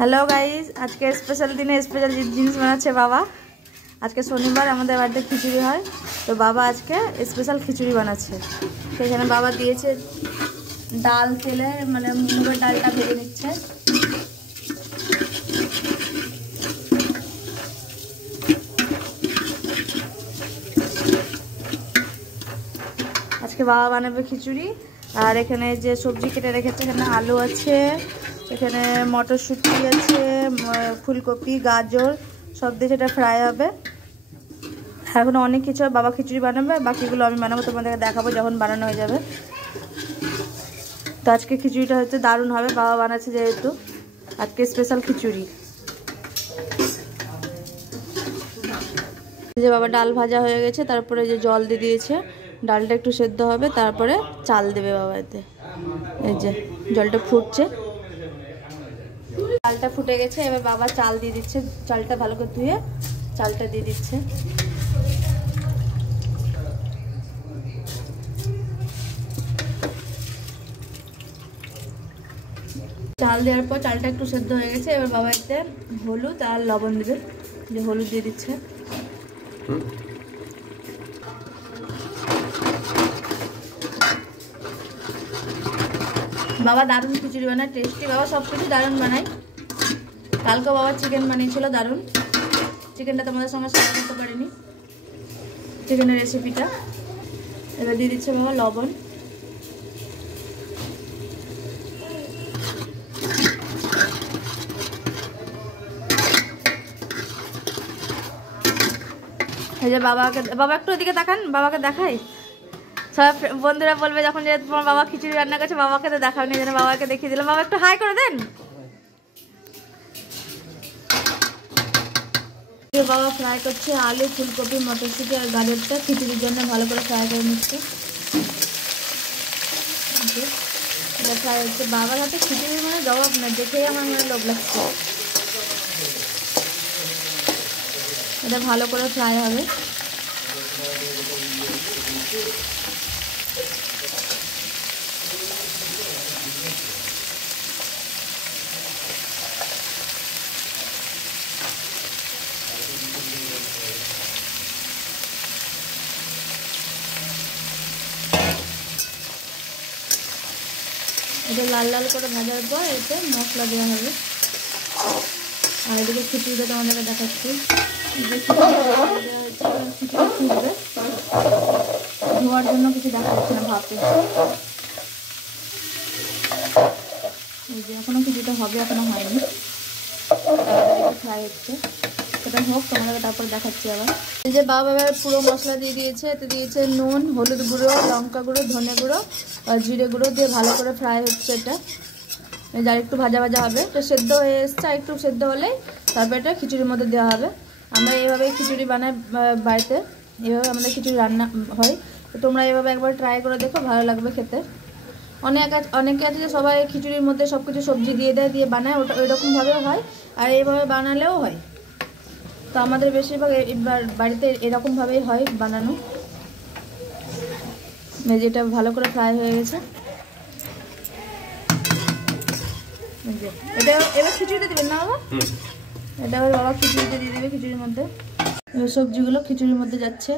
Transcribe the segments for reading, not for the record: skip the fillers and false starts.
Hello guys आज के special दिन स्पेशल जिनिस बनाচ্ছে बाबा। आज के शनिवार আমাদের বাড়িতে খিচুড়ি হয়, তো বাবা আজকে স্পেশাল খিচুড়ি বানাচ্ছে। তো এখানে বাবা দিয়েছে ডাল তেলে, মানে মুগের ডালটা ভেজে নিচ্ছে। আজকে বাবা বানাবে খিচুড়ি। আর এখানে যে সবজি কেটে রেখেছে, এখানে আলু আছে, এখানে মটরশুঁটি আছে, ফুলকপি, গাজর সব দিয়ে সেটা ফ্রাই হবে। এখন অনেক কিছু বাবা খিচুড়ি বানাবে, বাকিগুলো আমি বানাবো, তোমাদেরকে দেখাবো যখন বানানো হয়ে যাবে। তো আজকে খিচুড়িটা হচ্ছে দারুণ হবে, বাবা বানাচ্ছে যেহেতু আজকে স্পেশাল খিচুড়ি। যে বাবা ডাল ভাজা হয়ে গেছে, তারপরে যে জল দিয়ে দিয়েছে, ডালটা একটু সেদ্ধ হবে, তারপরে চাল দেবে বাবা এতে। এই যে জলটা ফুটছে, চালটা ফুটে গেছে, এবার বাবা চাল দিয়ে দিচ্ছে। চালটা ভালো করে ধুয়ে চালটা দিয়ে দিচ্ছে। চাল দেওয়ার পর চালটা একটু সেদ্ধ হয়ে গেছে, এবার বাবা এতে হলুদ আর লবণ দেবে। যে হলুদ দিয়ে দিচ্ছে। বাবা দারুণ খিচুড়ি বানায়, টেস্টি। বাবা সব কিছু দারুণ বানায়। কালকে বাবা চিকেন বানিয়েছিল দারুণ। চিকেনটা তোমাদের সঙ্গে শেয়ার করতে পারিনি, চিকেনের রেসিপিটা। এবার দিয়ে দিচ্ছে বাবা লবণ। এই যে বাবা একটু ওদিকে দেখান, বাবাকে দেখাই। সব বন্ধুরা বলবে যখন যে তোমার বাবা খিচুড়ি রান্না করছে, বাবাকে তো দেখাও নি, যেন বাবাকে দেখিয়ে দিলাম। বাবা একটু হাই করে দেন। বাবা ফ্রাই করছে আলু, ফুলকপি, মটরশুঁটি আর গাজরটা খিচুড়ির জন্য ভালো করে ফ্রাই করে নিচ্ছে। এটা ফ্রাই হচ্ছে। বাবার হাতে খিচুড়ি মানে জবাব না, দেখেই আমার মনে লোভ লাগছে। এটা ভালো করে ফ্রাই হবে। এটা লাল লাল করে ভাজার পর এতে মশলা দেওয়া হবে। আর এদিকে খিচুড়িটা তোমাদেরকে দেখাচ্ছি। ধোয়ার জন্য কিছু দেখা যাচ্ছে না ভাপে। এই যে এখনো কিছুটা হবে, এখনো হয়নি, ফ্রাই হচ্ছে। সেটা হোক, তোমাদেরকে তারপর দেখাচ্ছি আবার। এই যে বাবা পুরো মশলা দিয়ে দিয়েছে। এতে দিয়েছে নুন, হলুদ গুঁড়ো, লঙ্কা গুঁড়ো, ধনে গুঁড়ো আর জিরে গুঁড়ো দিয়ে ভালো করে ফ্রাই হচ্ছে। এটা যার একটু ভাজা ভাজা হবে, তো সেদ্ধ হয়ে এসছে। একটু সেদ্ধ হলেই তারপর এটা খিচুড়ির মধ্যে দেওয়া হবে। আমরা এইভাবেই খিচুড়ি বানাই বাড়িতে, এইভাবে আমাদের খিচুড়ি রান্না হয়। তো তোমরা এইভাবে একবার ট্রাই করে দেখো, ভালো লাগবে খেতে। অনেকে আছে যে সবাই খিচুড়ির মধ্যে সব কিছু সবজি দিয়ে দেয়, দিয়ে বানায়, ওটা ওইরকমভাবেও হয় আর এইভাবে বানালেও হয়। তো আমাদের বেশিরভাগ বাড়িতে এরকমভাবেই হয় বানানো। যেটা ভালো করে ফ্রাই হয়ে গেছে। এটা এবার খিচুড়িতে দেবেন না বাবা? এটা আবার বাবা খিচুড়িতে দিয়ে দেবে। খিচুড়ির মধ্যে এবার সবজিগুলো খিচুড়ির মধ্যে যাচ্ছে।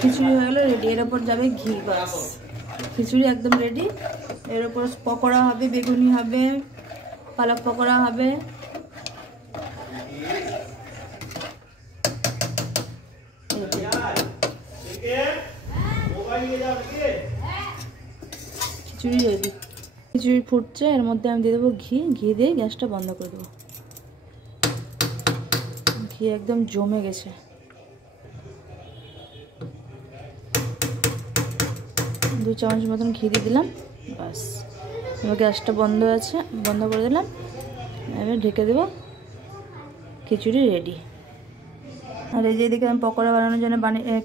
খিচুড়ি হয়ে গেল রেডি। এর ওপর যাবে ঘি, বাস খিচুড়ি একদম রেডি। এর ওপর পকোড়া হবে, বেগুনি হবে, পালক পকোড়া হবে। খিচুড়ি রেডি। খিচুড়ি ফুটছে, এর মধ্যে আমি দিয়ে দেবো ঘি। ঘি দিয়ে গ্যাসটা বন্ধ করে দেবো। ঘি একদম জমে গেছে। দু চামচ মতন ঘি দিয়ে দিলাম, বাস। এবার গ্যাসটা বন্ধ আছে, বন্ধ করে দিলাম। এবার ঢেকে দেবো। খিচুড়ি রেডি। আর এই যে এদিকে আমি পকোড়া বানানোর জন্য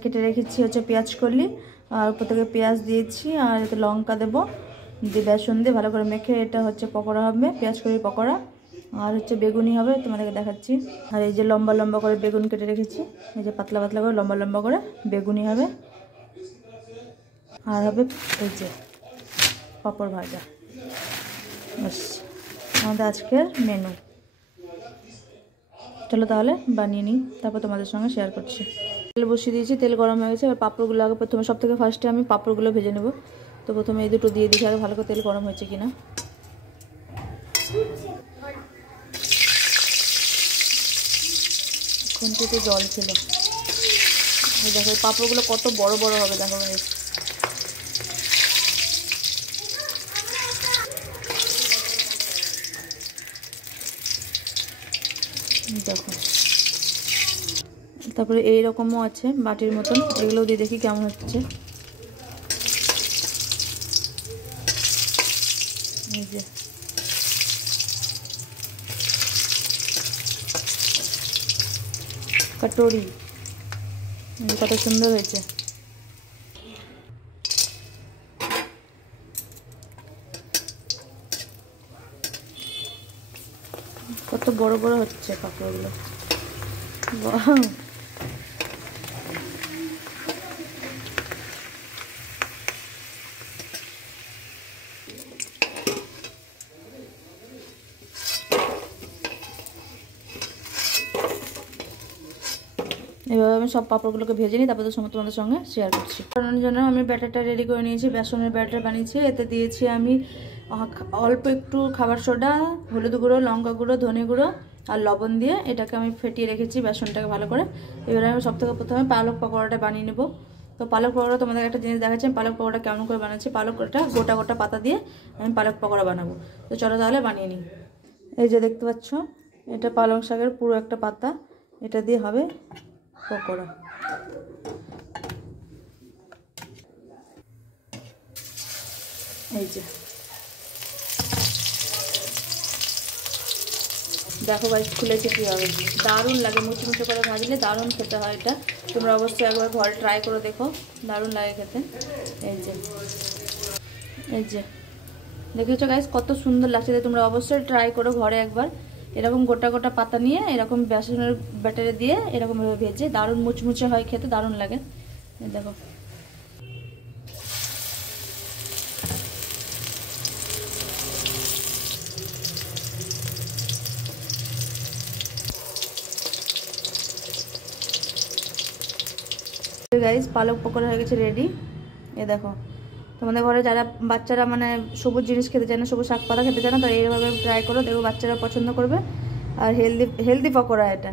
কেটে রেখেছি হচ্ছে পেঁয়াজ কলি, আর উপর থেকে পেঁয়াজ দিয়েছি, আর লঙ্কা দেবো, দিয়ে বেসন দিয়ে ভালো করে মেখে এটা হচ্ছে পকোড়া হবে, পেঁয়াজ কলির পকোড়া। আর হচ্ছে বেগুনি হবে, তোমাদেরকে দেখাচ্ছি। আর এই যে লম্বা লম্বা করে বেগুন কেটে রেখেছি, এই যে পাতলা পাতলা করে লম্বা লম্বা করে বেগুনি হবে। আর হবে এই যে পাঁপড় ভাজা। বাস আমাদের আজকের মেনু। চলো তাহলে বানিয়ে নিই, তারপর তোমাদের সঙ্গে শেয়ার করছি। তেল বসিয়ে দিয়েছি, তেল গরম হয়ে গেছে। এবার পাঁপড়গুলো আগে প্রথমে, সব থেকে ফার্স্টে আমি পাঁপড়গুলো ভেজে নেব। তো প্রথমে এই দুটো দিয়ে দিচ্ছি, আগে ভালো করে তেল গরম হয়েছে কিনা। খুন্তিতে জল ছিল। দেখো পাঁপড়গুলো কত বড় বড় হবে, দেখো গাইস। দেখো তারপরে এইরকমও আছে বাটির মতন, এগুলোও দিয়ে দেখি কেমন হচ্ছে। এই যে কটোরি, কত সুন্দর হয়েছে। কত বড় বড় হচ্ছে পাঁপড়গুলো। বাহ, এভাবে আমি সব পাঁপড়গুলোকে ভেজে নিই, তারপর তোমাদের সঙ্গে শেয়ার করছি। বানানোর জন্য আমি ব্যাটারটা রেডি করে নিয়েছি, বেসনের ব্যাটার বানিয়েছি। এতে দিয়েছি আমি অল্প একটু খাবার সোডা, হলুদ গুঁড়ো, লঙ্কা গুঁড়ো, ধনে গুঁড়ো আর লবণ দিয়ে এটাকে আমি ফেটিয়ে রেখেছি বেসনটাকে ভালো করে। এবারে আমি সব থেকে প্রথমে পালক পকোড়াটা বানিয়ে নেব। তো পালক পকোড়া তোমাদের একটা জিনিস দেখাচ্ছি, পালক পকোড়া কেমন করে বানাচ্ছি। পালকটা গোটা গোটা পাতা দিয়ে আমি পালক পকোড়া বানাবো। তো চলো তাহলে বানিয়ে নিই। এই যে দেখতে পাচ্ছ, এটা পালং শাকের পুরো একটা পাতা, এটা দিয়ে হবে পকোড়া। এই যে দেখো গাইস, খুলেছে কীভাবে, দারুণ লাগে। মুচমুচে করে ভাজলে দারুণ খেতে হয় এটা। তোমরা অবশ্যই একবার ঘরে ট্রাই করে দেখো, দারুণ লাগে খেতে। এই যে এই যে দেখেছো গাইস, কত সুন্দর লাগছে। তোমরা অবশ্যই ট্রাই করো ঘরে একবার। এরকম গোটা গোটা পাতা নিয়ে এরকম বেসনের ব্যাটারে দিয়ে এরকমভাবে ভেজে দারুণ মুচমুচে হয় খেতে, দারুণ লাগে। দেখো গাইস, পালক পকোড়া হয়ে গেছে রেডি। এ দেখো, তোমাদের ঘরে যারা বাচ্চারা মানে সবুজ জিনিস খেতে চায় না, সবুজ শাক পাতা খেতে চায় না, তো এইভাবে ট্রাই করো, দেখো বাচ্চারা পছন্দ করবে। আর হেলদি হেলদি পকোড়া এটা।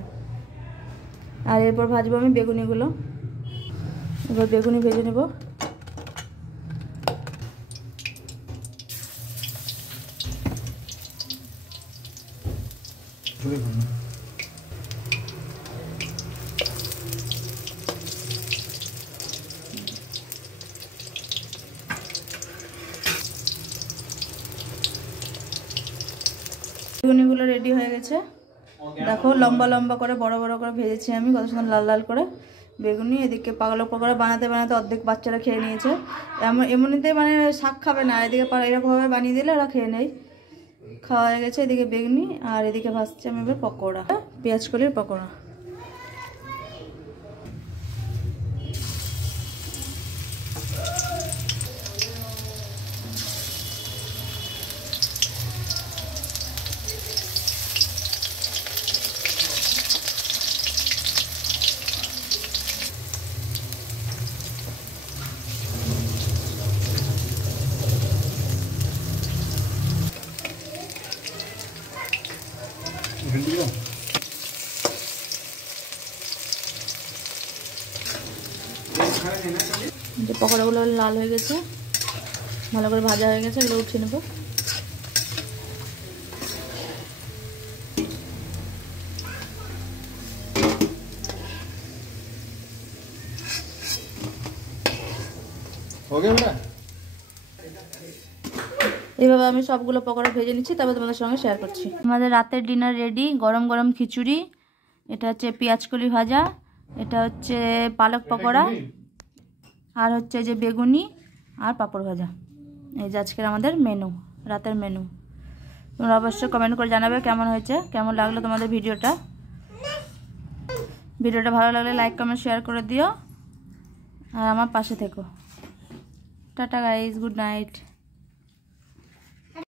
আর এরপর ভাজবো আমি বেগুনিগুলো। এবার বেগুনি ভেজে নেব। বেগুনিগুলো রেডি হয়ে গেছে। দেখো লম্বা লম্বা করে বড় বড় করে ভেজেছি আমি, কত সুন্দর লাল লাল করে বেগুনি। এদিকে পালক পকোড়া বানাতে বানাতে অর্ধেক বাচ্চারা খেয়ে নিয়েছে। এমনিতে মানে শাক খাবে না, এদিকে এরকমভাবে বানিয়ে দিলে ওরা খেয়ে নেয়। খাওয়া হয়ে গেছে। এদিকে বেগুনি, আর এদিকে ভাজছি আমি এবার পকোড়া, পেঁয়াজ কলির পকোড়া। যে পকোড়াগুলো লাল হয়ে গেছে, ভালো করে ভাজা হয়ে গেছে, এগুলো উঠিয়ে নেব। এইভাবে আমি সবগুলো পকোড়া ভেজে নিচ্ছি, তারপর তোমাদের সঙ্গে শেয়ার করছি। আমাদের রাতের ডিনার রেডি। গরম গরম খিচুড়ি, এটা হচ্ছে পেঁয়াজকলি ভাজা, এটা হচ্ছে পালক পকোড়া, আর হচ্ছে যে বেগুনি আর পাঁপড় ভাজা। এই যে আজকের আমাদের মেনু, রাতের মেনু। তোমরা অবশ্যই কমেন্ট করে জানাবে কেমন হয়েছে, কেমন লাগলো তোমাদের ভিডিওটা। ভিডিওটা ভালো লাগলে লাইক কমেন্ট শেয়ার করে দিও আর আমার পাশে থেকো। Tata guys, good night.